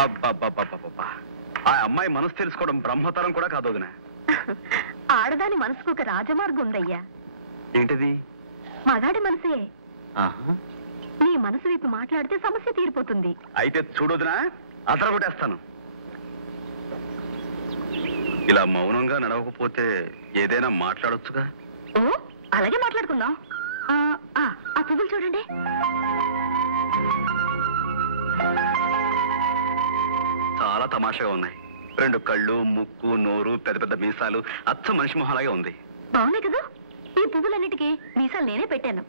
అబ్బబ్బబ్బబ్బబ్బా, ఆ అమ్మాయి మనసు తెలుసుకోవడం బ్రహ్మతరం కూడా కాదు వదినా. ఆడదాని మనసుకు ఒక రాజమార్గం ఉందయ్యా. ఏంటిది? మగాడి మనసే. నీ మనసు వైపు మాట్లాడితే సమస్య తీరిపోతుంది. అయితే చూడొదినా, అదరగొట్టేస్తాను. ఇలా మౌనంగా నడవకపోతే ఏదైనా మాట్లాడొచ్చుగా. ఓ అలాగే మాట్లాడుకుందాం. ఆ పువ్వులు చూడండి. చాలా తమాషాగా ఉన్నాయి. 2 కళ్ళు, ముక్కు, నోరు, పెద్ద పెద్ద మీసాలు, అచ్చ మనిషి మొహలాగే ఉంది. బాగున్నాయి కదా. ఈ పువ్వులన్నిటికీ మీసాలు నేనే పెట్టాను.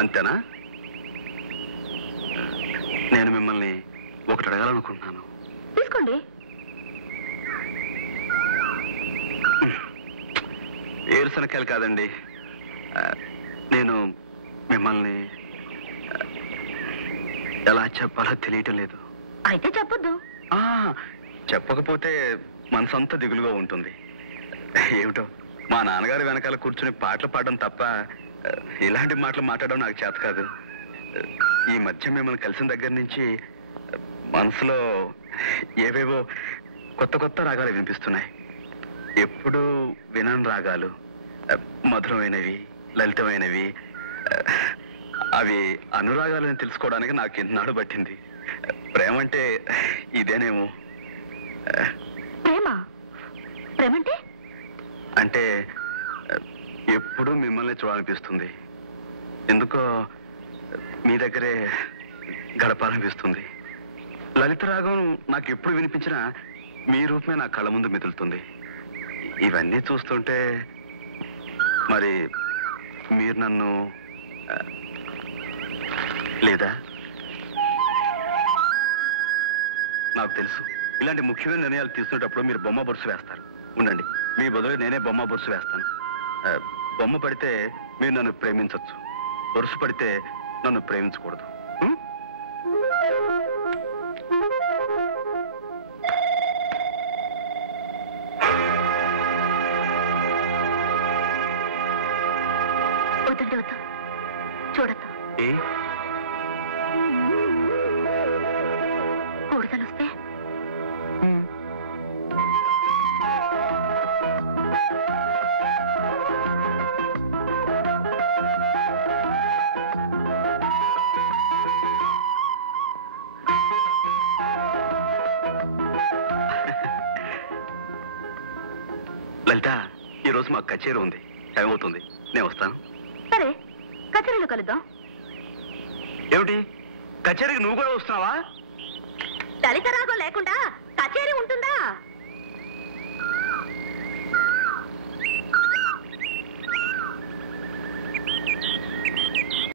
అంతేనా? నేను మిమ్మల్ని ఒకటి అడగాలనుకుంటున్నాను. తీసుకోండి. ఏరుశనకాయలు కాదండి. నేను మిమ్మల్ని ఎలా చెప్పాలో తెలియటం లేదు. అయితే చెప్పొద్దు. చెప్పకపోతే మనసంతా దిగులుగా ఉంటుంది. ఏమిటో మా నాన్నగారి వెనకాల కూర్చుని పాటలు పాడడం తప్ప ఇలాంటి మాటలు మాట్లాడడం నాకు చేత కాదు. ఈ మధ్య మిమ్మల్ని కలిసిన దగ్గర నుంచి మనసులో ఏవేవో కొత్త కొత్త రాగాలు వినిపిస్తున్నాయి. ఎప్పుడు వినని రాగాలు, మధురమైనవి, లలితమైనవి. అవి అనురాగాలని తెలుసుకోవడానికి నాకు ఎన్నాడు పట్టింది. ప్రేమ అంటే ఇదేనేమో. ప్రేమ? ప్రేమంటే? అంటే ఎప్పుడు మిమ్మల్ని చూడాలనిపిస్తుంది. ఎందుకో మీ దగ్గరే గడపాలనిపిస్తుంది. లలిత రాగం నాకు ఎప్పుడు వినిపించినా మీ రూపమే నా కళ్ళ ముందు మెదులుతుంది. ఇవన్నీ చూస్తుంటే మరి మీరు నన్ను లేదా? నాకు తెలుసు ఇలాంటి ముఖ్యమైన నిర్ణయాలు తీసుకునేటప్పుడు మీరు బొమ్మ బొరుసు వేస్తారు. ఉండండి, మీ బదులు నేనే బొమ్మ బొరుసు వేస్తాను. బొమ్మ పడితే మీరు నన్ను ప్రేమించవచ్చు, బొరుసు పడితే నన్ను ప్రేమించకూడదు. వద్దండి, వద్దు, చూడద్దు. కూడతలు వస్తే లలిత, ఈరోజు మాకు కచేరీ ఉంది, టైం అవుతుంది, నేను వస్తాను. సరే, కచేరీలో కలుద్దాం. ఏమిటి, కచేరీకి నువ్వు కూడా వస్తున్నావా?